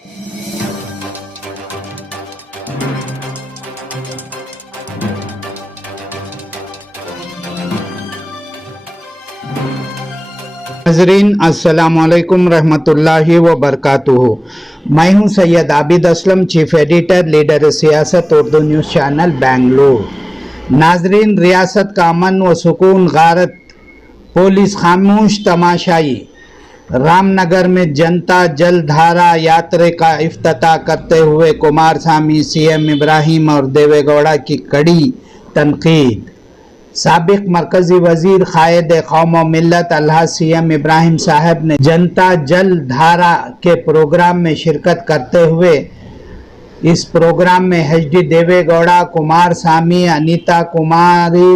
नाज़रीन अस्सलामुअलैकुम रहमतुल्लाहि व बरकातुहू। मैं हूं Syed Abid Aslam, chief editor, leader सियासत उर्दू न्यूज़ चैनल बेंगलुरु। नाज़रीन, रियासत का अमन व सुकून गारत पुलिस खामोश तमाशाई। रामनगर में जनता जलधारा यात्रा का इफ्तिताह करते हुए कुमारस्वामी, सीएम इब्राहिम और देवेगौड़ा की कड़ी तनकीद। साबिक मरकजी वजीर कायद कौम व मिल्लत अल्लाह सीएम इब्राहिम साहब ने जनता जल धारा के प्रोग्राम में शिरकत करते हुए इस प्रोग्राम में एचडी देवेगौड़ा, कुमारस्वामी, अनीता कुमारी,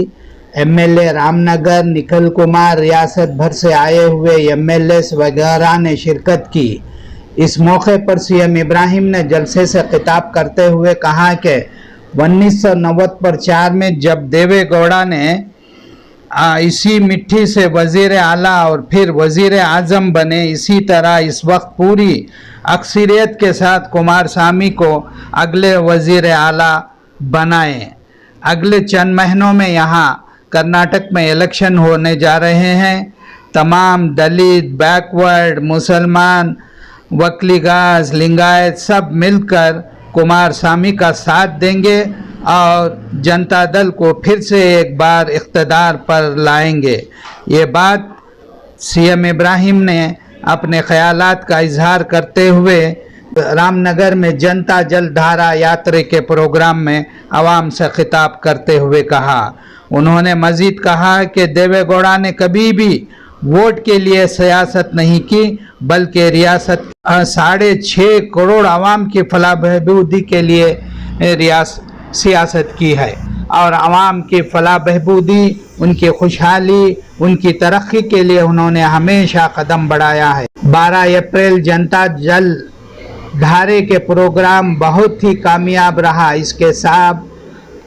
एमएलए रामनगर, निखिल कुमार, रियासत भर से आए हुए एमएलएस वगैरह ने शिरकत की। इस मौके पर सीएम इब्राहिम ने जलसे से खिताब करते हुए कहा कि 1994 में जब देवेगौड़ा ने इसी मिट्टी से वजीर आला और फिर वजीर आजम बने, इसी तरह इस वक्त पूरी अक्सरियत के साथ कुमारस्वामी को अगले वजीर आला बनाएं। अगले चंद महीनों में यहाँ कर्नाटक में इलेक्शन होने जा रहे हैं। तमाम दलित, बैकवर्ड, मुसलमान, वकलीगाज, लिंगायत सब मिलकर कुमारस्वामी का साथ देंगे और जनता दल को फिर से एक बार इख्तिदार पर लाएंगे। ये बात सीएम इब्राहिम ने अपने ख्यालात का इजहार करते हुए रामनगर में जनता जलधारा यात्रा के प्रोग्राम में आवाम से खिताब करते हुए कहा। उन्होंने मजीद कहा कि देवेगौड़ा ने कभी भी वोट के लिए सियासत नहीं की, बल्कि रियासत 6.5 करोड़ आवाम की फलाह बहबूदी के लिए सियासत की है और आवाम की फलाह बहबूदी, उनकी खुशहाली, उनकी तरक्की के लिए उन्होंने हमेशा कदम बढ़ाया है। 12 अप्रैल जनता जल धारे के प्रोग्राम बहुत ही कामयाब रहा। इसके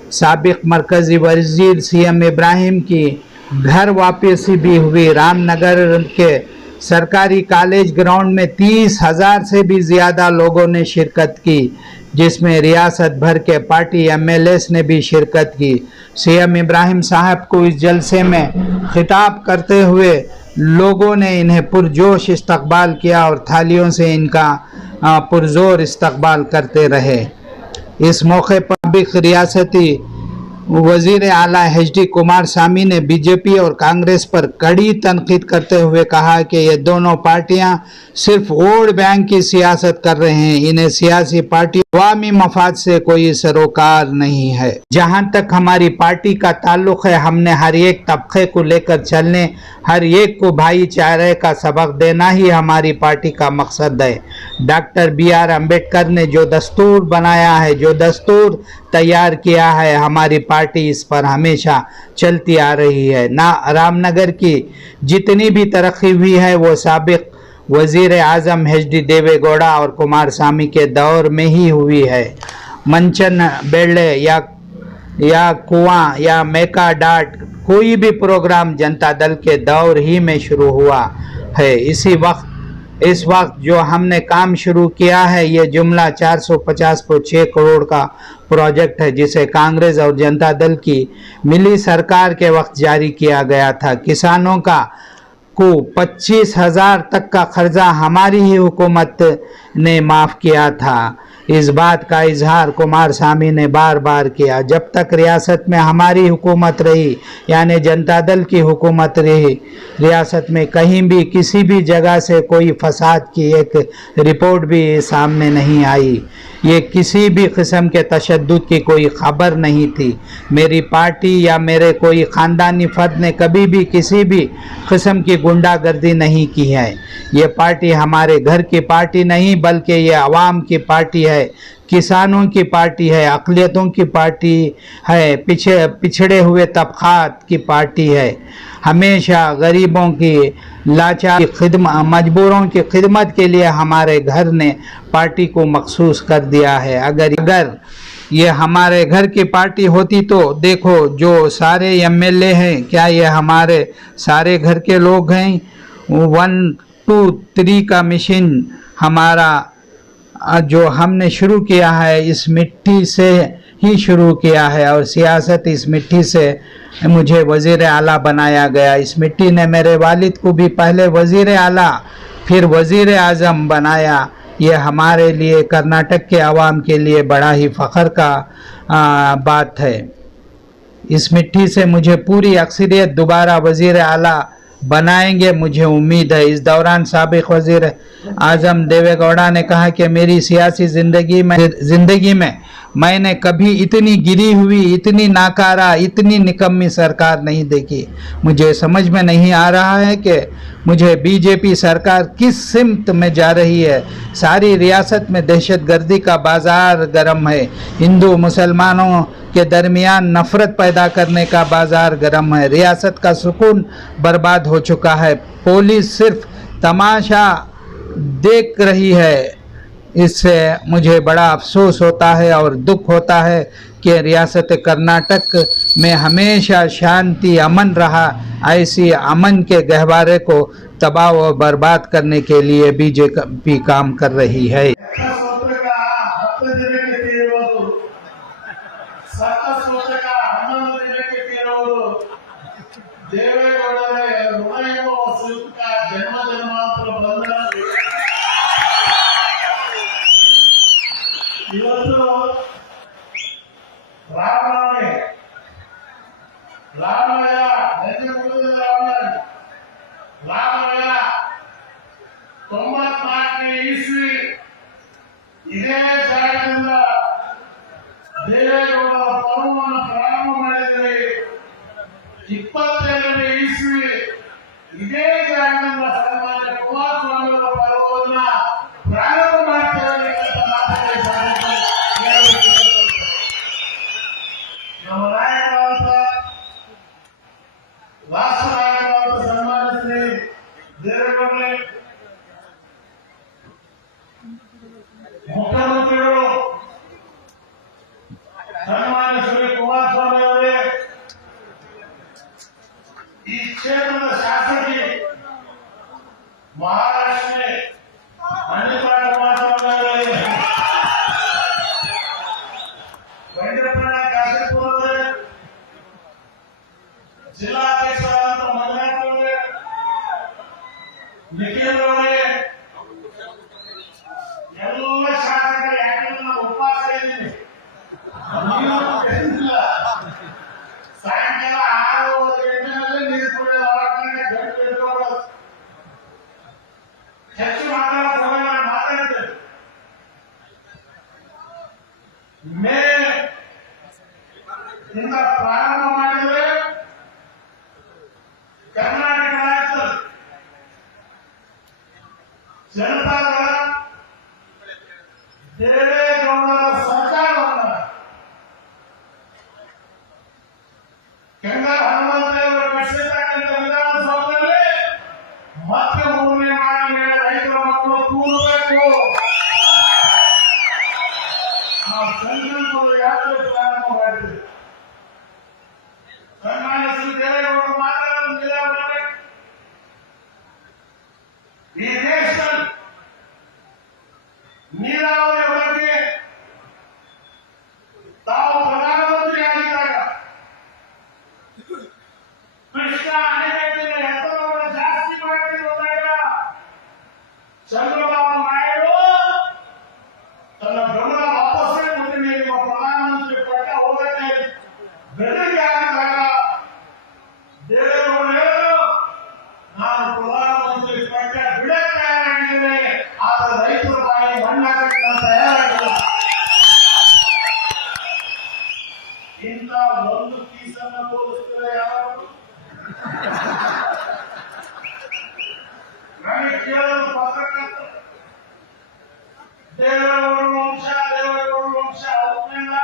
साबिक मरकजी वजीर सीएम इब्राहिम की घर वापसी भी हुई। रामनगर के सरकारी कॉलेज ग्राउंड में 30,000 से भी ज़्यादा लोगों ने शिरकत की, जिसमें रियासत भर के पार्टी एमएलएस ने भी शिरकत की। सीएम इब्राहिम साहब को इस जलसे में खिताब करते हुए लोगों ने इन्हें पुरजोश इस्तकबाल किया और थालियों से इनका पुरजोर इस्तकबाल करते रहे। इस मौके पर भी रियासती वजीर आला एचडी कुमारस्वामी ने बीजेपी और कांग्रेस पर कड़ी तनकीद करते हुए कहा कि ये दोनों पार्टियां सिर्फ वोट बैंक की सियासत कर रहे हैं। इन्हें सियासी पार्टी अवामी मफाद से कोई सरोकार नहीं है। जहां तक हमारी पार्टी का ताल्लुक है, हमने हर एक तबके को लेकर चलने, हर एक को भाईचारे का सबक देना ही हमारी पार्टी का मकसद है। डॉक्टर BR अम्बेडकर ने जो दस्तूर बनाया है, जो दस्तूर तैयार किया है, हमारी पार्टी इस पर हमेशा चलती आ रही है। ना रामनगर की जितनी भी तरक्की हुई है वो साबिक वजीर आजम एचडी देवेगौड़ा और कुमारस्वामी के दौर में ही हुई है। मंचन बेड़े या कुआं या मेका डाट कोई भी प्रोग्राम जनता दल के दौर ही में शुरू हुआ है। इस वक्त जो हमने काम शुरू किया है, ये जुमला 450.6 करोड़ का प्रोजेक्ट है, जिसे कांग्रेस और जनता दल की मिली सरकार के वक्त जारी किया गया था। किसानों को 25,000 तक का कर्जा हमारी ही हुकूमत ने माफ़ किया था। इस बात का इजहार कुमारस्वामी ने बार बार किया। जब तक रियासत में हमारी हुकूमत रही, यानी जनता दल की हुकूमत रही, रियासत में कहीं भी किसी भी जगह से कोई फसाद की एक रिपोर्ट भी सामने नहीं आई। ये किसी भी किस्म के तशद्दुद की कोई खबर नहीं थी। मेरी पार्टी या मेरे कोई ख़ानदानी फर्द ने कभी भी किसी भी किस्म की गुंडागर्दी नहीं की है। ये पार्टी हमारे घर की पार्टी नहीं, बल्कि ये आवाम की पार्टी है, किसानों की पार्टी है, अक़लियतों की पार्टी है, पिछड़े हुए तबक़ात की पार्टी है। हमेशा गरीबों की लाचार मजबूरों की खिदमत के लिए हमारे घर ने पार्टी को मखसूस कर दिया है। अगर ये हमारे घर की पार्टी होती तो देखो जो सारे एमएलए हैं, क्या ये हमारे सारे घर के लोग हैं? 1, 2, 3 का मिशन हमारा जो हमने शुरू किया है इस मिट्टी से ही शुरू किया है, और सियासत इस मिट्टी से मुझे वज़ीर आला बनाया गया। इस मिट्टी ने मेरे वालिद को भी पहले वज़ीर आला फिर वज़ीर आज़म बनाया। ये हमारे लिए, कर्नाटक के आवाम के लिए बड़ा ही फ़ख्र का बात है। इस मिट्टी से मुझे पूरी अक्सरियत दोबारा वज़ीर आला बनाएंगे, मुझे उम्मीद है। इस दौरान साबिक़ वज़ीर आज़म देवे गौड़ा ने कहा कि मेरी सियासी ज़िंदगी में मैंने कभी इतनी गिरी हुई, इतनी नाकारा, इतनी निकम्मी सरकार नहीं देखी। मुझे समझ में नहीं आ रहा है कि मुझे बीजेपी सरकार किस सिमत में जा रही है। सारी रियासत में दहशतगर्दी का बाजार गर्म है, हिंदू मुसलमानों के दरमियान नफरत पैदा करने का बाजार गर्म है, रियासत का सुकून बर्बाद हो चुका है, पुलिस सिर्फ तमाशा देख रही है। इससे मुझे बड़ा अफसोस होता है और दुख होता है कि रियासत कर्नाटक में हमेशा शांति अमन रहा, ऐसी अमन के गहवारे को तबाह व बर्बाद करने के लिए बीजेपी काम कर रही है। ಇವತ್ತು ರಾಮನವಮಿ, ರಾಮಯ್ಯ ನೆನ್ನೆ ಮುಗಿದ ರಾಮಯ್ಯ 94ನೇ ಇಸ್ವಿ ಇದೇ ಜಾಗದಿಂದ ದೇವೇಗೌಡರ ಪರ್ವವನ್ನು ಪ್ರಾರಂಭ ಮಾಡಿದ್ರಿ. 22ನೇ ಇಸ್ವಿ ಇದೇ ಜಾಗದಿಂದ ಸನ್ಮಾನ್ಯ ಕುಮಾರಸ್ವಾಮಿ ಅವರ ಪರ್ವವನ್ನ ಪ್ರಾರಂಭ ಮಾಡ್ತೇವೆ ಅಂತ ನಮ್ಮ ನಾಯಕರಾದ ರಾಷ್ಟ್ರ ನಾಯಕರಾದ ಸನ್ಮಾನ್ಯ ಶ್ರೀ ದೇವೇಗೌಡರೇ, ಮುಖ್ಯಮಂತ್ರಿಗಳು ಸನ್ಮಾನ್ಯ ಶ್ರೀ ಕುಮಾರಸ್ವಾಮಿ ಅವರೇ, ಈ ಕ್ಷೇತ್ರದ ಶಾಸಕಿ ಮಹಾರಾಷ್ಟ್ರ ಅನಿತಾ ಕುಮಾರಸ್ವಾಮಿ ಅವರೇ, ಜಿಲ್ಲಾಧ್ಯಕ್ಷರಾದ ಮಂಜುನಾಥ್ ಅವರೇ, ನಿಖಿಲ್ ಅವರೇ, ಎಲ್ಲ ಶಾಸಕರು, ಯಾಕಂದ್ರೆ ನಾನು ಉಪವಾಸ ಇದ್ದೀನಿ, ಸಾಯಂಕಾಲ 6 ಗಂಟೆನಲ್ಲಿ ನೀರು ಕುಡಿಯೋದು, ಹೊರಗಡೆ ಗಂಟು ಇಟ್ಕೊಳ್ಳೋದು, ಹೆಚ್ಚು ಮಾತಾಡೋದು ಹೋಗಲ್ಲ, ನಾನು ಮಾತಾಡ್ತೇನೆ. ಮೇ ಇಂದ ಪ್ರಾರಂಭ ಮಾಡಿದರೆ ಕರ್ನಾಟಕ ರಾಜ್ಯದ ಜನತಾದಳ ದೇವೇಗೌಡರ ಸರ್ಕಾರವನ್ನು ಕೆಂಗಲ್ ಹನುಮಂತೇವರು ಕಟ್ಟಿಸಿರ್ತಕ್ಕಂಥ ವಿಧಾನಸೌಧದಲ್ಲಿ ಮತ್ತೆ 3ನೇ ಮಾಹೆ ಮೇಲೆ ರೈತರ ಮಕ್ಕಳು ಕೂಡಬೇಕು, ಆ ಸಂಕಲ್ಪದ ಯಾತ್ರೆ ಪ್ರಾರಂಭ ಮಾಡಿದೆ. ಸನ್ಮಾನ್ಯ ಶ್ರೀ ದೇವೇಗೌಡರು ಮಾತಾಡೋದು, ಈ ದೇಶದಲ್ಲಿ ನೀರಾವರಿ ಬಗ್ಗೆ ತಾವು ಪ್ರಧಾನಮಂತ್ರಿ ಆಗಿದ್ದಾಗ ಕೃಷ್ಣ ಅಣೆಕಟ್ಟಿನ ಎತ್ತರವನ್ನು ಜಾಸ್ತಿ ಮಾಡ್ತಿರುವಾಗ ಚಂದ್ರಬಾಬು ನಾಯ್ಡು ತನ್ನ ಗಮನ ವಾಪಸ್ ಕೊಟ್ಟಿನಿ, ನಿಮ್ಮ ಪ್ರಧಾನಮಂತ್ರಿ ಪಟ್ಟ ಹೋಗಕ್ಕೆ ಬೆದರಿಕೆ ಆಗಿದ್ದಾಗ ದೇವೇಗೌಡರು ಹೇಳಿದ್ರು, ನಾನು ಪ್ರಧಾನಮಂತ್ರಿ ಪಟ್ಟ ಬಿಡಕ್ಕೆ ತಯಾರಾಗಿದ್ದೇನೆ, ಆದರೆ ರೈತರ ಬಾಯಿ ಮಣ್ಣಾಗಕ್ಕೆ ನಾನು ತಯಾರಾಗಿಲ್ಲ. ಇಂಥ ಒಂದು ಕೀಸನ್ನು ತೋರಿಸಿದ್ರೆ ಯಾರು ನನಗೆ ಕೇಳಲು ಪತ್ರಕರ್ತರು, ದೇವೇಗೌಡರ ವಂಶ ಅವತ್ತಿನಿಂದ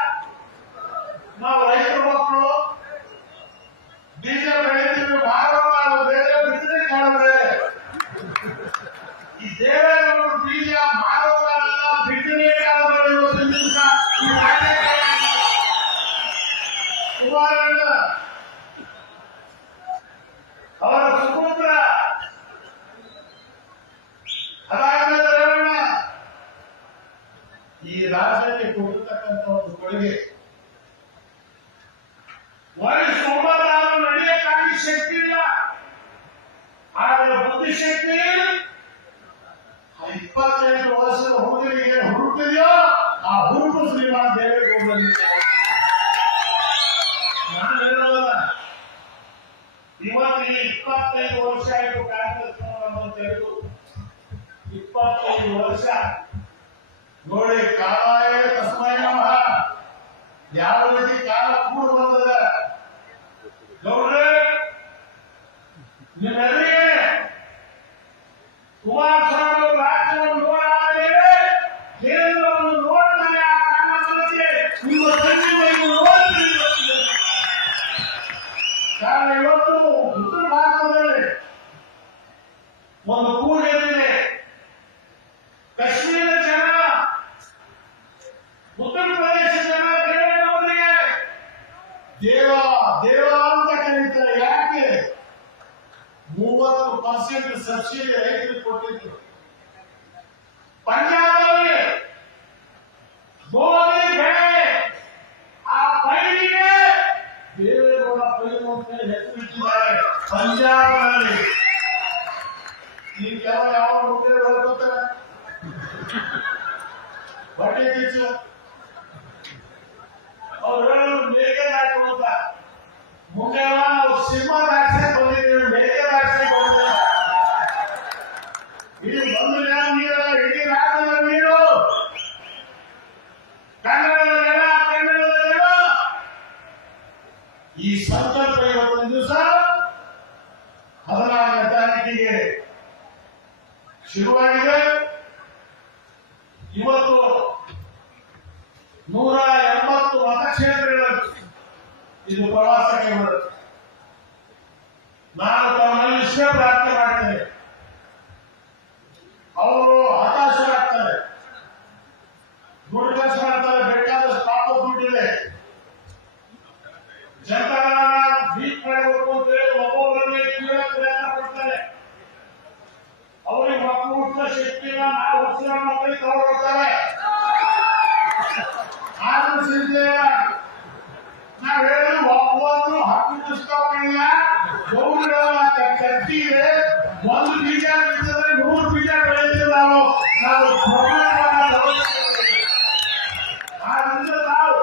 ನಾವು ರೈತರ ಮಕ್ಕಳು ಬೀಜ ಬೆಳಿತೀವಿ, ಮಾರೋಣ, ಬೇರೆ ಬಿತ್ತನೆ ಕಾಣಿದ್ರೆ ಈ ದೇವೇಗೌಡರು ಬೀಜ ಮಾರೋದಲ್ಲ, ಬಿತ್ತನೆ ಕಾಲದಲ್ಲಿ ಕುಮಾರಣ್ಣ ಅವರ ಸುಪುತ್ರ, ಅದಾದ್ಮೇಲೆ ರೇವಣ್ಣ, ಈ ರಾಜ್ಯಕ್ಕೆ ಕೊಟ್ಟಿರ್ತಕ್ಕಂಥ ಒಂದು ಕೊಡುಗೆ. ವಯಸ್ಸು 9 ಆದ್ರೂ ನಡೆಯಕ್ಕಾಗಿ ಶಕ್ತಿ ಇಲ್ಲ, ಆದರೆ ಬುದ್ಧಿಶಕ್ತಿ 28 ವರ್ಷದ ಹುಡುಗರಿಗೆ ಹುಡುಕ್ತಿದೆಯೋ ಆ ಹುಡುಕು ಶ್ರೀಮಾನ್ ದೇವೇಗೌಡರಿಗೆ. ನಾನು ಹೇಳೋದಲ್ಲ, ಇವತ್ತು 25 ವರ್ಷ ಆಯಿತು ಕಾಂಗ್ರೆಸ್ ತೆಗೆದು 25 ವರ್ಷ ನೋಡಿ. ಕಾಲಾಯ ತಸ್ಮೈ ನಮಃ. ಯಾವ ರೀತಿ ಕಾಲ ಕೂಡ ಬಂದದ ಗೌಡ್ರೆ, ನಿಮ್ಮೆಲ್ಲರಿಗೆ ಕುಮಾರಸ್ವಾಮಿ ರಾಜ್ಯವನ್ನು ನೋಡಾದರೆ ಕೇಂದ್ರವನ್ನು ನೋಡ್ತಾರೆ. ಆ ಕಾರಣಕ್ಕೆ ನೀವು ಸಂಜೀವನಿಗೂ ನೋಡ್ತೀರಿ. ಕಾರಣ ಇವತ್ತು ಉತ್ತರ ಭಾರತದಲ್ಲಿ ಒಂದು ಕೂಡಿದೆ. ಕಾಶ್ಮೀರ ಜನ, ಉತ್ತರ ಪ್ರದೇಶ ಜನ ದೇವೇಗೌಡರಿಗೆ ದೇವ ದೇವ ಅಂತ ಕರೀತಾರೆ. ಯಾಕೆ? 30% ಸಬ್ಸಿಡಿ ರೈತರಿಗೆ ಕೊಟ್ಟಿದ್ರು. ಪಂಜಾಬಲ್ಲಿ ಗೋಧಿ ಬೆಳೆ, ಆ ಪೈರಿಗೆ ದೇವೇಗೌಡ ಪೈರು ಅಂತ ಹೆಸರಿಟ್ಟಿದ್ದಾರೆ ಪಂಜಾಬ್ನಲ್ಲಿ. ಈ ಕೆಲವು ಯಾವ ಹುಡುಗರು ಹೊರಗುತ್ತಾರೆ ಬಟ್ಟೆ ಕಿಚ್ಚು ಅವ್ರು ಹೇಳೋದು ಮೇಕೆ ದಾಟುವಂತ. ಮುಂದೆ ನಾವು ಸಿನಿಮಾ ದಾಟ್ಸೆ ಬಂದಿದ್ದೀವಿ, ಮೇಕೆ ದಾಟ್ಸೆ ಬಂದಿದ್ದೀವಿ. ಇಲ್ಲಿ ಬಂದು ನೀರಲ್ಲ, ಇಡೀ ರಾಜ್ಯದ ನೀರು, ಕನ್ನಡದ ನೆಲ, ಕನ್ನಡದ ನೆಲ. ಈ ಸಂಕಲ್ಪ ಇವತ್ತೊಂದು ದಿವಸ 14ನೇ ತಾರೀಕಿಗೆ ಶುರುವಾಗಿದೆ. ಇವತ್ತು 180 ಮತಕ್ಷೇತ್ರಗಳು ಇದು ಪ್ರವಾಸಕ್ಕೆ ಬರುತ್ತೆ. ನಾನು ತಮ್ಮಲ್ಲಿ ಇಷ್ಟೇ ಪ್ರಾರ್ಥನೆ ಮಾಡ್ತೇನೆ, ಅವರು ಹತಾಶರಾಗ್ತಾರೆ, ದುಡ್ಡು ಖರ್ಚು ಮಾಡ್ತಾರೆ, ಬೇಕಾದಷ್ಟು ಪಾಪ ದುಡ್ಡಿದೆ, ಜನತಾದಳ ಬೀಟ್ ಮಾಡಬೇಕು ಅಂತೇಳಿ ಒಬ್ಬೊಬ್ಬರಲ್ಲಿ ಪ್ರಯತ್ನ ಪಡ್ತಾರೆ. ಅವರಿಗೆ ಮಕ್ಕಳು ಹುಟ್ಟಿದ ಶಕ್ತಿನ ನಾವು ಹುಟ್ಟಿದ ಮಕ್ಕಳಿಗೆ ತಗೊಂಡ್ಬರ್ತಾರೆ. ಆದ್ರೂ ಸಿದ್ಧೇಯ ನಾವ್ ಹೇಳಿ ಒಬ್ಬೊಂದು 10 ಸ್ಥಾಪನೆಯ ಗೌರವ ಕಟ್ಟಿ ಇದೆ. ಒಂದು ಬೀಜ ಬಿಟ್ಟಿದ್ರೆ 100 ಬೀಜ ಬೆಳೆಯುತ್ತೆ. ನಾವು ಆದ್ರಿಂದ ನಾವು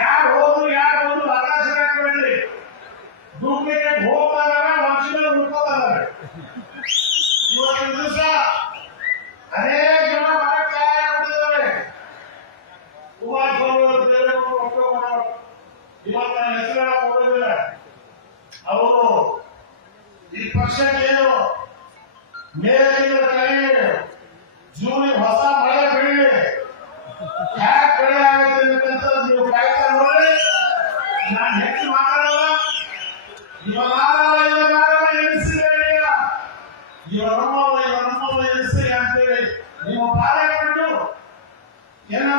ಯಾರು ಹೋದ್ರು ಹತಾಶರಾಗಬೇಡ್ರಿ. ಡೂಪ್ಲಿಕೇಟ್ ಹೋಗ್ತಾರೆ, ವರ್ಷದಲ್ಲಿ ಹುಡ್ಕೋತಾರೆ. ಇವತ್ತಿನ ದಿವಸ ಅನೇಕ ಜನ ಬರಕ್ಕೆ ತಯಾರಾಗ್ಬಿಟ್ಟಿದ್ದಾರೆ. ಕುಮಾರಸ್ವಾಮಿ ಅವರು ದೇವೇಗೌಡರು ಒಪ್ಪಿಕೊಂಡವರು ಇವತ್ತು ನನ್ನ ಹೆಸರನ್ನ ಕೊಡೋದಿಲ್ಲ. ಅವರು ಈ ಪಕ್ಷಕ್ಕೆ ಏನು ಮೇಲಿಂದ ಕೈ ಜೂನಿಗೆ ಹೊಸ ಮಳೆ ಬೆಳಿ ಯಾಕೆ ಬೆಳೆ ಆಗುತ್ತೆ ಅಂತ ನೀವು ಕಾಯ್ತಾ ನೋಡಿ. ನಾನು ಹೆಚ್ಚು ಮಾತಾಡಲ್ಲ. ಇವಾಗ ಎನಿಸಿದೆ, ಇವ ನಮ್ಮ ಎನಿಸಿ ಅಂತೇಳಿ ನಿಮ್ಮ ಪಾಲಕರು ಎನ್ನ